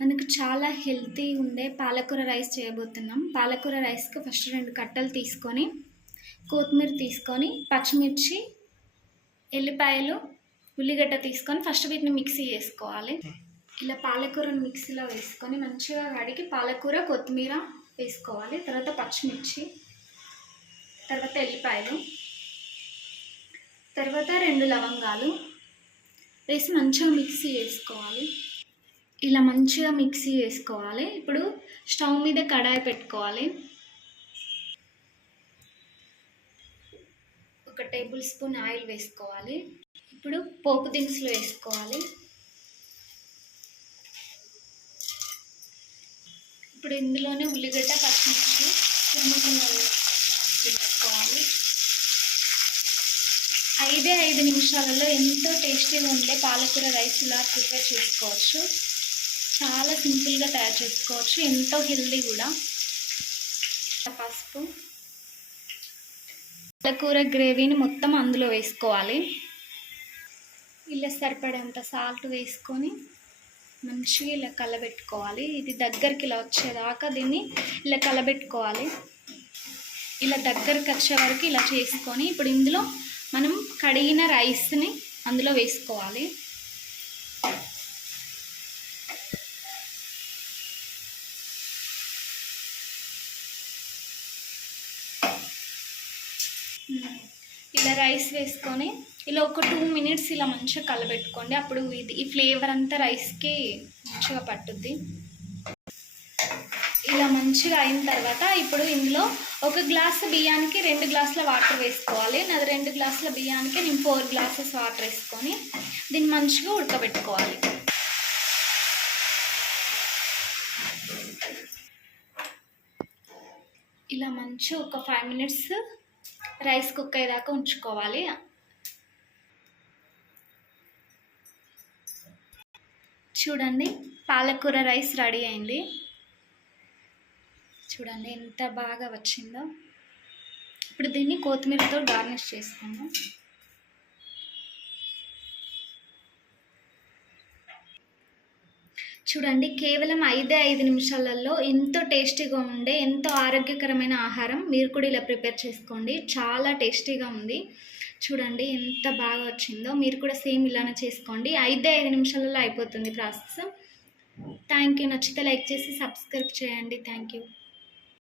మనకు చాలా హెల్తీ ఉండే పాలకూర రైస్ చేయబోతున్నాం. పాలకూర రైస్కి ఫస్ట్ 2 కట్టలు తీసుకొని, కొత్తిమీర తీసుకొని, పచ్చిమిర్చి, ఎల్లిపాయలు, ఉల్లిగడ్డ తీసుకొని ఫస్ట్ వీటిని మిక్సీ చేసుకోవాలి. ఇలా పాలకూరను మిక్సీలో వేసుకొని మంచిగా కడిగి పాలకూర, కొత్తిమీర వేసుకోవాలి. తర్వాత పచ్చిమిర్చి, తర్వాత ఎల్లిపాయలు, తర్వాత 2 లవంగాలు వేసి మంచిగా మిక్సీ చేసుకోవాలి. ఇలా మంచిగా మిక్సీ చేసుకోవాలి. ఇప్పుడు స్టవ్ మీద కడాయి పెట్టుకోవాలి. 1 టేబుల్ స్పూన్ ఆయిల్ వేసుకోవాలి. ఇప్పుడు పోపు దినుసులు వేసుకోవాలి. ఇప్పుడు ఇందులోనే ఉల్లిగడ్డ, పచ్చిమిర్చి వేసుకోవాలి. 5 నిమిషాలలో ఎంతో టేస్టీగా ఉండే పాలకూర రైస్ ఇలా ప్రిపేర్ చేసుకోవచ్చు. చాలా సింపుల్గా తయారు చేసుకోవచ్చు, ఎంతో హెల్దీ కూడా. పసుపు, పాలకూర గ్రేవీని మొత్తం అందులో వేసుకోవాలి. ఇలా సరిపడేంత సాల్ట్ వేసుకొని మంచిగా ఇలా కలబెట్టుకోవాలి. ఇది దగ్గరికి ఇలా వచ్చేదాకా దీన్ని ఇలా కలబెట్టుకోవాలి. ఇలా దగ్గరికి వచ్చే వరకు ఇలా చేసుకొని ఇప్పుడు ఇందులో మనం కడిగిన రైస్ని అందులో వేసుకోవాలి. ఇలా రైస్ వేసుకొని ఇలా ఒక 2 మినిట్స్ ఇలా మంచిగా కలబెట్టుకోండి. అప్పుడు ఈ ఫ్లేవర్ అంతా రైస్కి మంచిగా పట్టుద్ది. ఇలా మంచిగా అయిన తర్వాత ఇప్పుడు ఇందులో 1 గ్లాసు బియ్యానికి 2 గ్లాసుల వాటర్ వేసుకోవాలి. నాది 2 గ్లాసుల బియ్యానికి నేను 4 గ్లాసెస్ వాటర్ వేసుకొని దీన్ని మంచిగా ఉడకబెట్టుకోవాలి. ఇలా మంచిగా ఒక 5 మినిట్స్ రైస్ కుక్ అయ్యేదాకా ఉంచుకోవాలి. చూడండి, పాలకూర రైస్ రెడీ అయింది. చూడండి ఎంత బాగా వచ్చిందో. ఇప్పుడు దీన్ని కొత్తిమీరతో గార్నిష్ చేసుకుందాం. చూడండి, కేవలం 5 నిమిషాలలో ఎంతో టేస్టీగా ఉండే ఎంతో ఆరోగ్యకరమైన ఆహారం మీరు కూడా ఇలా ప్రిపేర్ చేసుకోండి. చాలా టేస్టీగా ఉంది. చూడండి ఎంత బాగా వచ్చిందో. మీరు కూడా సేమ్ ఇలానే చేసుకోండి. 5 నిమిషాలలో అయిపోతుంది ప్రాసెస్. Thank you. నచ్చితే లైక్ చేసి సబ్స్క్రైబ్ చేయండి. Thank you.